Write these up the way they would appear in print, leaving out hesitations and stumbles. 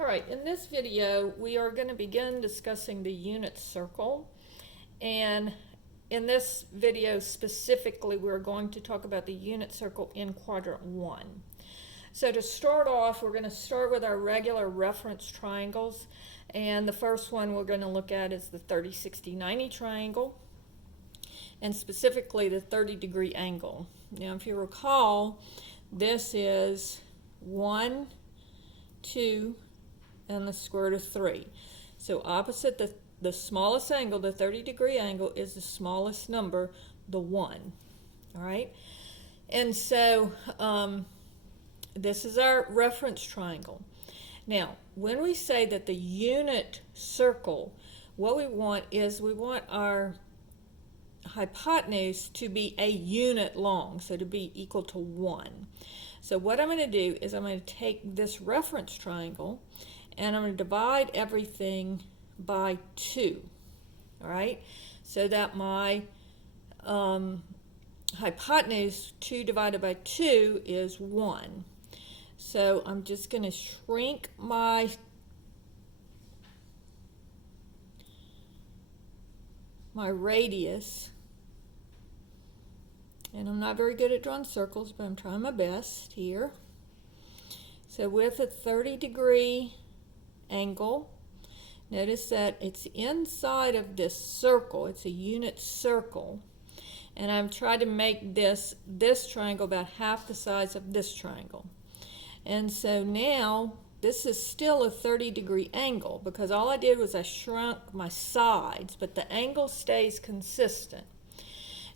All right, in this video, we are going to begin discussing the unit circle. And in this video specifically, we're going to talk about the unit circle in quadrant 1. So to start off, we're going to start with our regular reference triangles. And the first one we're going to look at is the 30, 60, 90 triangle, and specifically the 30-degree angle. Now, if you recall, this is 1, 2, and the square root of 3. So opposite the smallest angle, the 30-degree angle, is the smallest number, the 1. All right? And so this is our reference triangle. Now, when we say that the unit circle, what we want is we want our hypotenuse to be a unit long, so to be equal to 1. So what I'm going to do is I'm going to take this reference triangle and I'm going to divide everything by 2. All right? So that my hypotenuse, 2 divided by 2, is 1. So I'm just going to shrink my radius. And I'm not very good at drawing circles, but I'm trying my best here. So with a 30-degree angle, notice that it's inside of this circle. It's a unit circle. And I'm trying to make this triangle about half the size of this triangle. And so now this is still a 30-degree angle because all I did was I shrunk my sides, but the angle stays consistent.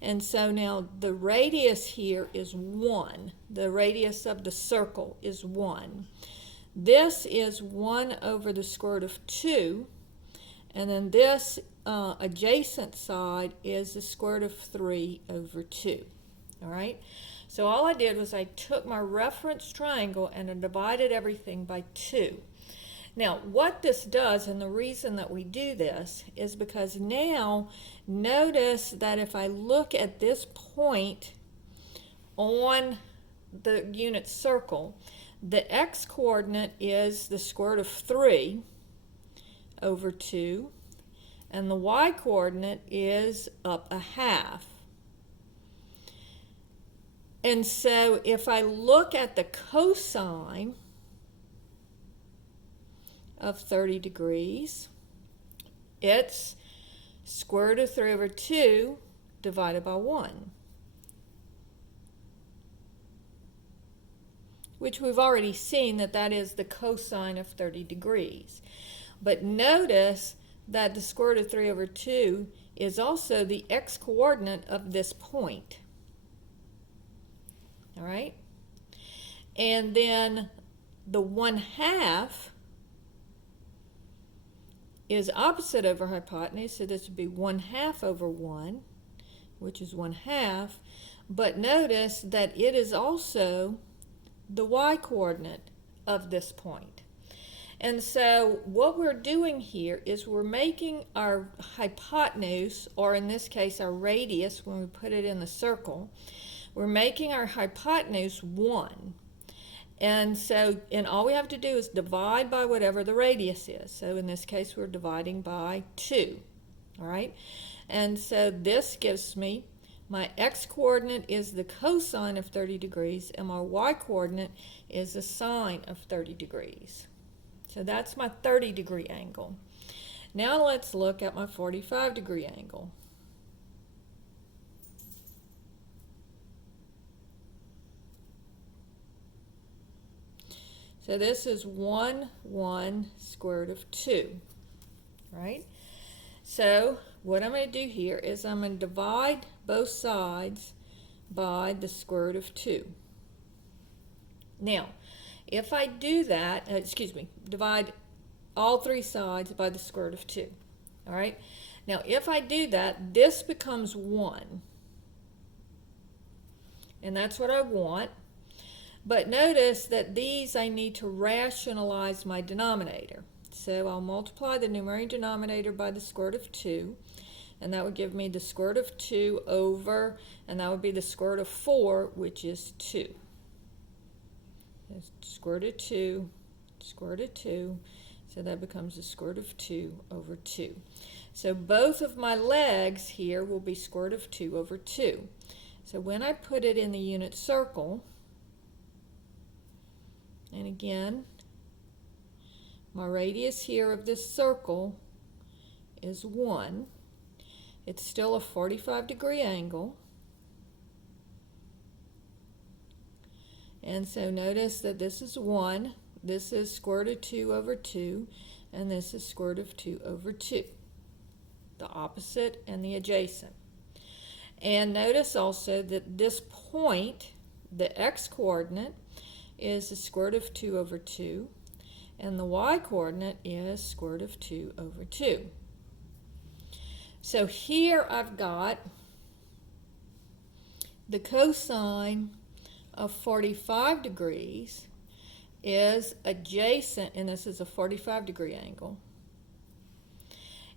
And so now the radius here is 1. The radius of the circle is 1. This is 1 over the square root of 2. And then this adjacent side is the square root of 3 over 2. All right? So all I did was I took my reference triangle and I divided everything by 2. Now, what this does, and the reason that we do this, is because now notice that if I look at this point on the unit circle, the x-coordinate is the square root of 3 over 2, and the y-coordinate is up a half. And so if I look at the cosine of 30 degrees, it's square root of 3 over 2 divided by 1, which we've already seen that is the cosine of 30 degrees. But notice that the square root of 3 over 2 is also the x-coordinate of this point. All right? And then the 1/2 is opposite over hypotenuse, so this would be 1/2 over 1, which is 1/2. But notice that it is also the y-coordinate of this point. And so what we're doing here is we're making our hypotenuse, or in this case our radius when we put it in the circle, we're making our hypotenuse 1. And all we have to do is divide by whatever the radius is. So in this case, we're dividing by 2. All right? And so this gives me my x-coordinate is the cosine of 30 degrees, and my y-coordinate is the sine of 30 degrees. So that's my 30-degree angle. Now let's look at my 45-degree angle. So this is 1, 1, square root of 2, right? So what I'm going to do here is I'm going to divide both sides by the square root of 2. Now, if I do that, divide all 3 sides by the square root of 2, all right? Now, if I do that, this becomes 1, and that's what I want. But notice that these I need to rationalize my denominator. So I'll multiply the numerator and denominator by the square root of 2, and that would give me the square root of 2 over, and that would be the square root of 4, which is 2. Square root of 2 square root of 2. So that becomes the square root of 2 over 2. So both of my legs here will be square root of 2 over 2. So when I put it in the unit circle, and again, my radius here of this circle is 1. It's still a 45-degree angle. And so notice that this is 1, this is square root of 2 over 2, and this is square root of 2 over 2, the opposite and the adjacent. And notice also that this point, the x-coordinate, is the square root of 2 over 2, and the y-coordinate is square root of 2 over 2. So here I've got the cosine of 45 degrees is adjacent, and this is a 45-degree angle.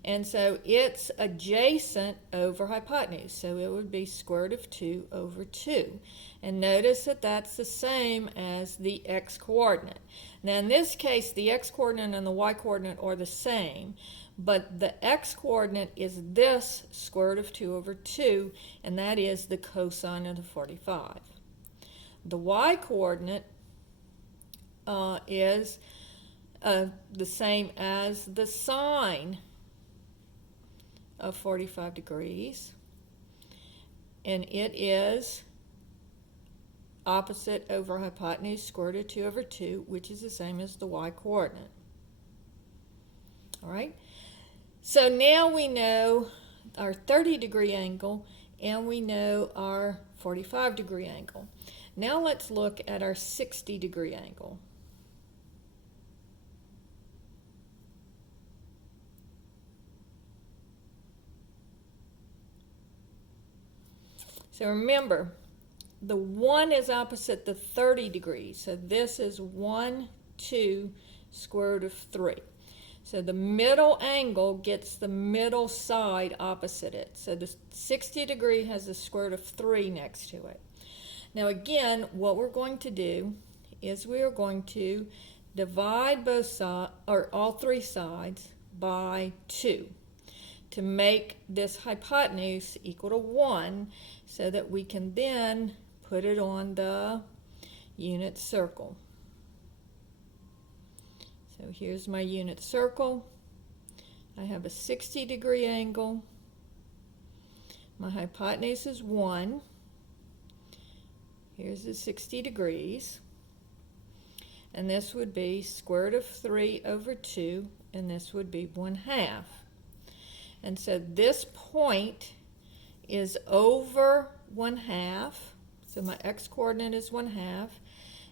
And so it's adjacent over hypotenuse, so it would be square root of 2 over 2. And notice that that's the same as the x-coordinate. Now in this case, the x-coordinate and the y-coordinate are the same, but the x-coordinate is this square root of 2 over 2, and that is the cosine of the 45. The y-coordinate is the same as the sine of 45 degrees, and it is opposite over hypotenuse square root of 2 over 2, which is the same as the y-coordinate. All right, so now we know our 30-degree angle and we know our 45-degree angle. Now let's look at our 60-degree angle. So remember, the 1 is opposite the 30 degrees. So this is 1, 2, square root of 3. So the middle angle gets the middle side opposite it. So the 60 degree has the square root of 3 next to it. Now again, what we're going to do is we are going to divide both sides, or all three sides, by 2 to make this hypotenuse equal to 1, so that we can then put it on the unit circle. So here's my unit circle. I have a 60-degree angle. My hypotenuse is 1. Here's the 60 degrees. And this would be square root of 3 over 2, and this would be 1/2. And so this point is over 1/2. So my x-coordinate is 1/2,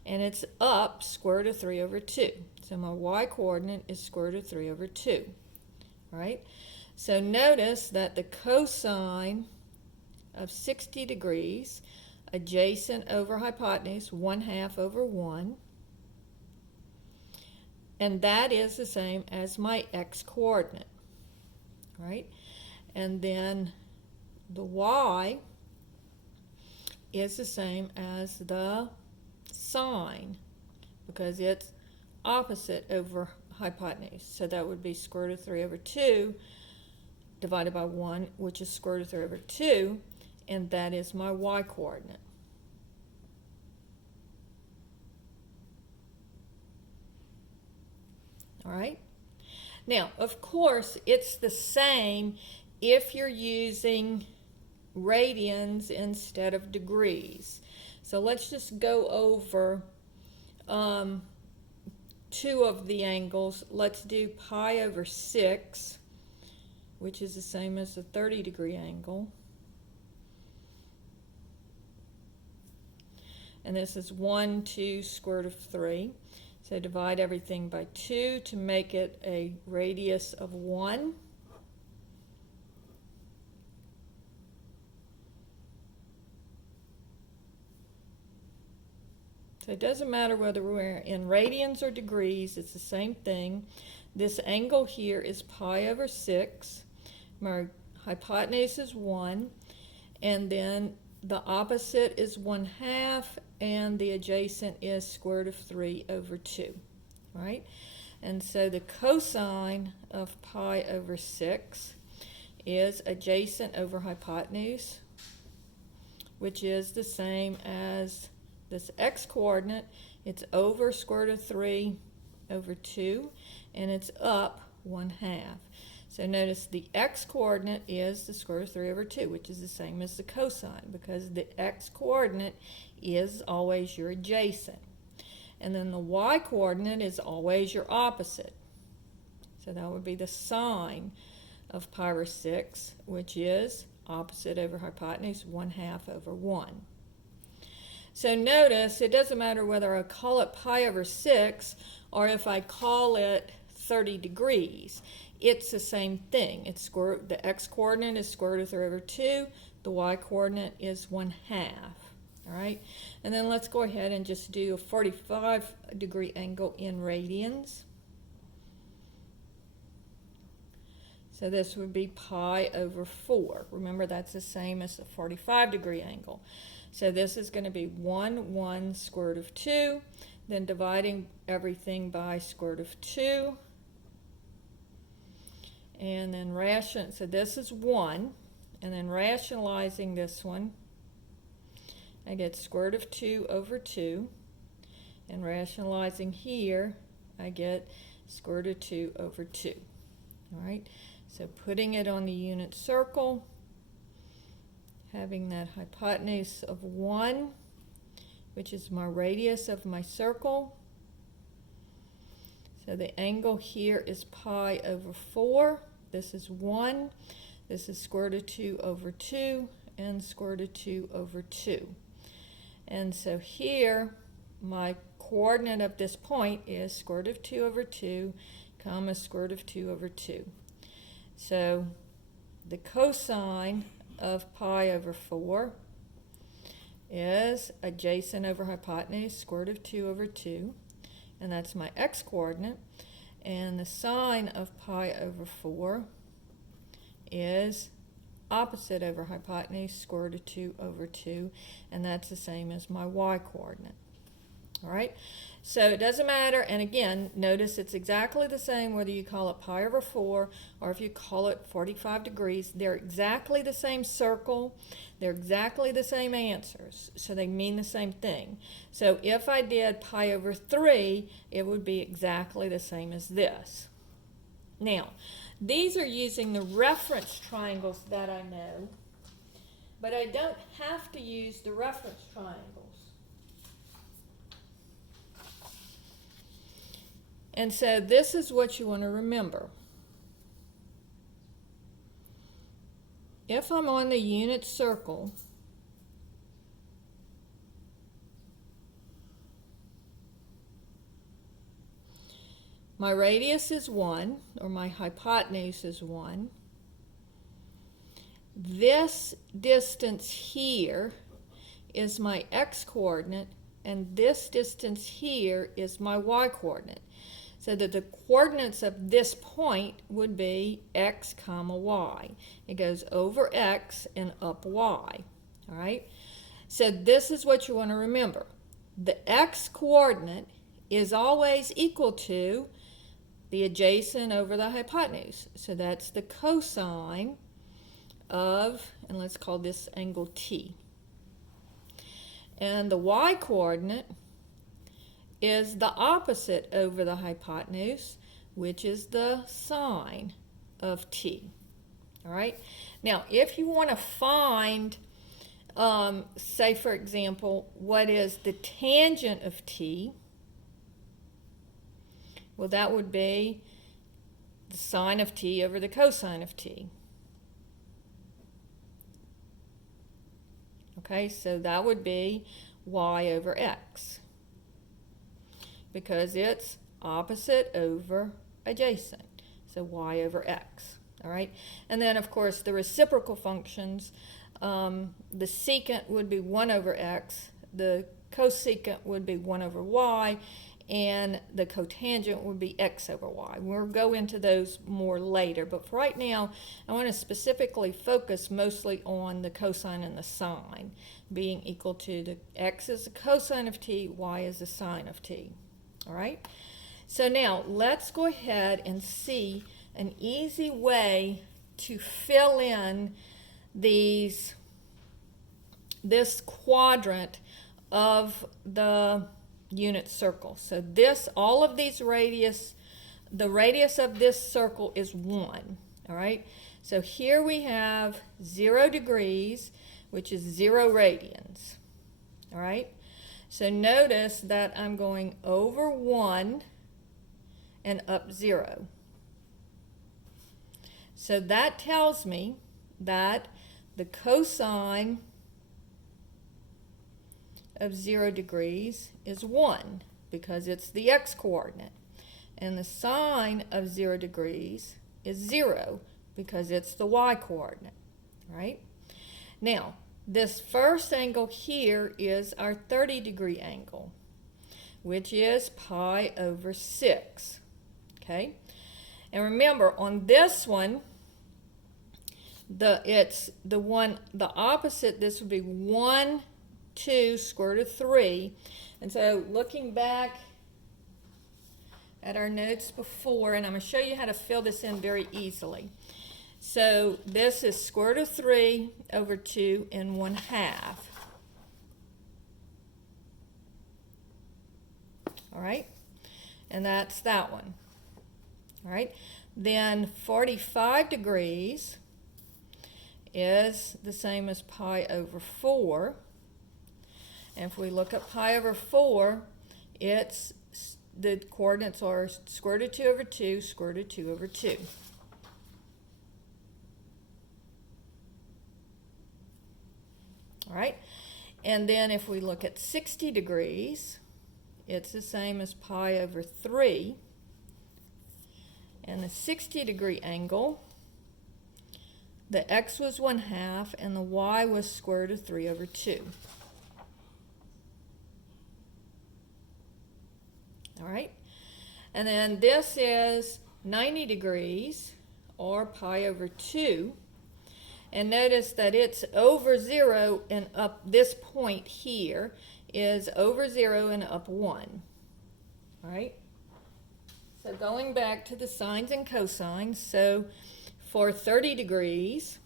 and it's up square root of 3 over 2. So my y-coordinate is square root of 3 over 2. All right? So notice that the cosine of 60 degrees, adjacent over hypotenuse, 1/2 over 1. And that is the same as my x-coordinate. Right? And then the y is the same as the sine, because it's opposite over hypotenuse. So that would be square root of 3 over 2 divided by 1, which is square root of 3 over 2, and that is my y-coordinate. All right? Now, of course, it's the same if you're using radians instead of degrees. So let's just go over 2 of the angles. Let's do pi over 6, which is the same as the 30-degree angle. And this is 1, 2, square root of 3. So divide everything by 2 to make it a radius of 1. So it doesn't matter whether we're in radians or degrees, it's the same thing. This angle here is pi over 6. My hypotenuse is 1. And then the opposite is 1/2, and the adjacent is square root of 3 over 2. right? And so the cosine of pi over 6 is adjacent over hypotenuse, which is the same as this x-coordinate. It's over square root of 3 over 2, and it's up 1/2. So notice the x-coordinate is the square root of 3 over 2, which is the same as the cosine, because the x-coordinate is always your adjacent. And then the y-coordinate is always your opposite. So that would be the sine of pi over 6, which is opposite over hypotenuse, 1/2 over 1. So notice it doesn't matter whether I call it pi over 6 or if I call it 30 degrees. It's the same thing. It's the x-coordinate is square root of 3 over 2. The y-coordinate is 1/2. All right, and then let's go ahead and just do a 45-degree angle in radians. So this would be pi over 4. Remember, that's the same as the 45-degree angle. So this is going to be 1 square root of 2, then dividing everything by square root of 2. And then so this is 1, and then rationalizing this one, I get square root of 2 over 2, and rationalizing here, I get square root of 2 over 2. All right, so putting it on the unit circle, having that hypotenuse of 1, which is my radius of my circle. So the angle here is pi over 4. This is 1. This is square root of 2 over 2, and square root of 2 over 2. And so here, my coordinate of this point is square root of 2 over 2, comma square root of 2 over 2. So the cosine of pi over 4 is adjacent over hypotenuse, square root of 2 over 2, and that's my x-coordinate. And the sine of pi over 4 is opposite over hypotenuse, square root of 2 over 2, and that's the same as my y-coordinate. All right, so it doesn't matter, and again, notice it's exactly the same whether you call it pi over 4 or if you call it 45 degrees. They're exactly the same circle, they're exactly the same answers, so they mean the same thing. So if I did pi over 3, it would be exactly the same as this. Now, these are using the reference triangles that I know, but I don't have to use the reference triangles. And so this is what you want to remember. If I'm on the unit circle, my radius is 1, or my hypotenuse is 1. This distance here is my x-coordinate, and this distance here is my y-coordinate. So that the coordinates of this point would be x comma y. It goes over x and up y. All right? So this is what you want to remember. The x-coordinate is always equal to the adjacent over the hypotenuse. So that's the cosine of, and let's call this angle T. And the y-coordinate is the opposite over the hypotenuse, which is the sine of T. All right? Now, if you want to find, say for example, what is the tangent of T, well, that would be the sine of T over the cosine of T. Okay, so that would be y over x, because it's opposite over adjacent, so y over x. All right, and then of course the reciprocal functions, the secant would be 1 over x, the cosecant would be 1 over y, and the cotangent would be x over y. We'll go into those more later, but for right now I want to specifically focus mostly on the cosine and the sine being equal to the x is the cosine of t, y is the sine of t. All right, So now let's go ahead and see an easy way to fill in this quadrant of the unit circle. So all of these the radius of this circle is 1, all right? So here we have 0 degrees, which is 0 radians, all right? So notice that I'm going over 1 and up 0. So that tells me that the cosine of 0 degrees is 1 because it's the x-coordinate. And the sine of 0 degrees is 0 because it's the y-coordinate, right? Now, this first angle here is our 30-degree angle, which is pi over 6, okay? And remember, on this one, the opposite, this would be 1, 2, square root of 3. And so looking back at our notes before, and I'm going to show you how to fill this in very easily. So this is square root of 3 over 2 and 1/2. All right? And that's that one. All right? Then 45 degrees is the same as pi over 4. And if we look at pi over 4, the coordinates are square root of 2 over 2, square root of 2 over 2. All right? And then if we look at 60 degrees, it's the same as pi over 3. And the 60-degree angle, the x was 1/2 and the y was square root of 3 over 2. All right? And then this is 90 degrees, or pi over 2. And notice that it's over 0 and up. This point here is over 0 and up 1. All right? So going back to the sines and cosines, so for 30 degrees,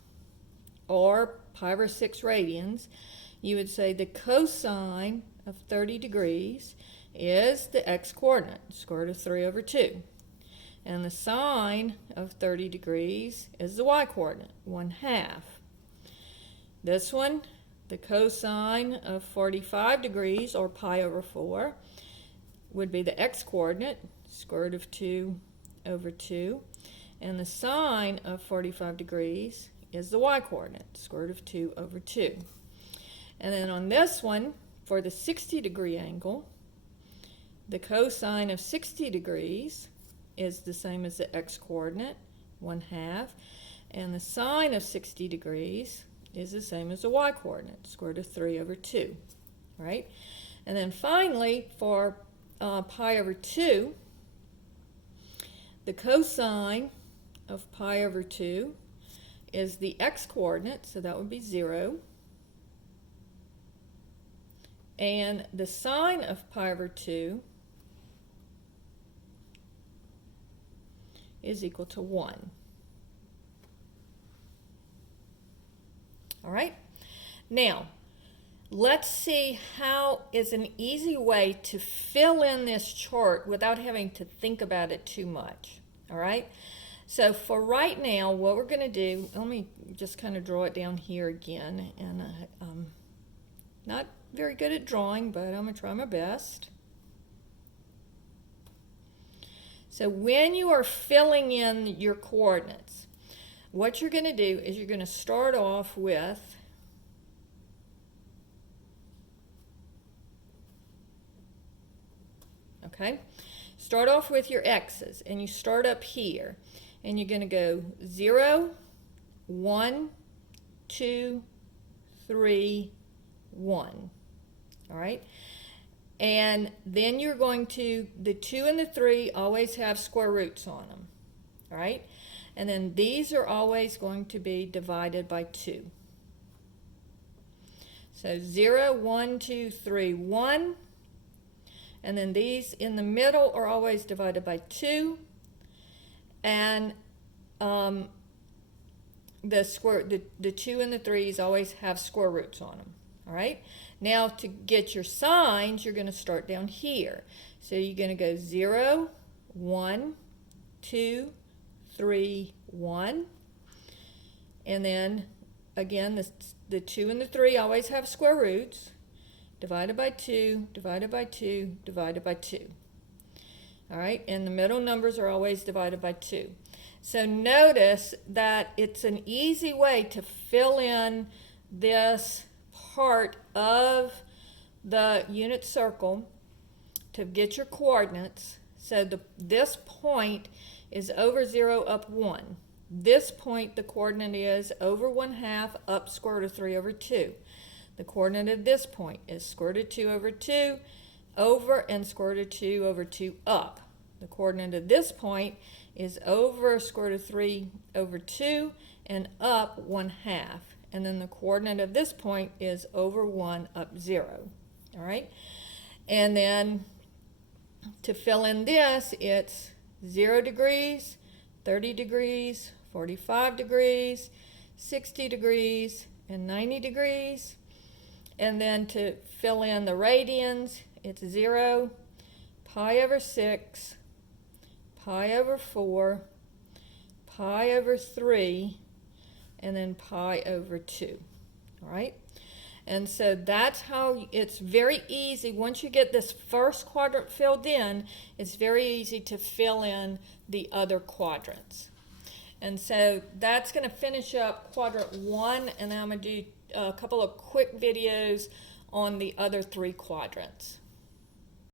or pi over 6 radians, you would say the cosine of 30 degrees is the x-coordinate, square root of 3 over 2. And the sine of 30 degrees is the y-coordinate, 1/2. This one, the cosine of 45 degrees, or pi over 4, would be the x-coordinate, square root of 2 over 2. And the sine of 45 degrees is the y-coordinate, square root of 2 over 2. And then on this one, for the 60-degree angle, the cosine of 60 degrees is the same as the x-coordinate, 1/2, and the sine of 60 degrees is the same as the y-coordinate, square root of 3 over 2, right? And then finally, for pi over 2, the cosine of pi over 2 is the x-coordinate, so that would be 0. And the sine of pi over 2 is equal to 1. All right? Now, let's see how is an easy way to fill in this chart without having to think about it too much. All right? So for right now, what we're going to do, let me just kind of draw it down here again. And I'm not very good at drawing, but I'm going to try my best. So when you are filling in your coordinates, what you're going to do is you're going to start off with start off with your x's, and you start up here, and you're going to go 0, 1, 2, 3, 1. All right? And then you're going to, the 2 and the 3 always have square roots on them. All right? And then these are always going to be divided by 2. So 0, 1, 2, 3, 1. and then these in the middle are always divided by 2, and the 2 and the 3's always have square roots on them. All right, now to get your signs, you're going to start down here. So you're going to go 0, 1, 2, 3, 1, and then again the 2 and the 3 always have square roots. Divided by 2, divided by 2, divided by 2. All right, and the middle numbers are always divided by 2. So notice that it's an easy way to fill in this part of the unit circle to get your coordinates. So this point is over 0 up 1. This point, the coordinate is over 1/2 up square root of 3 over 2. The coordinate of this point is square root of 2 over 2 over and square root of 2 over 2 up. The coordinate of this point is over square root of 3 over 2 and up 1/2. And then the coordinate of this point is over 1 up 0. All right? And then to fill in this, it's 0 degrees, 30 degrees, 45 degrees, 60 degrees, and 90 degrees. And then to fill in the radians, it's 0, pi over 6, pi over 4, pi over 3, and then pi over 2. All right? And so that's how it's very easy. Once you get this first quadrant filled in, it's very easy to fill in the other quadrants. And so that's going to finish up quadrant 1, and then I'm going to do a couple of quick videos on the other 3 quadrants.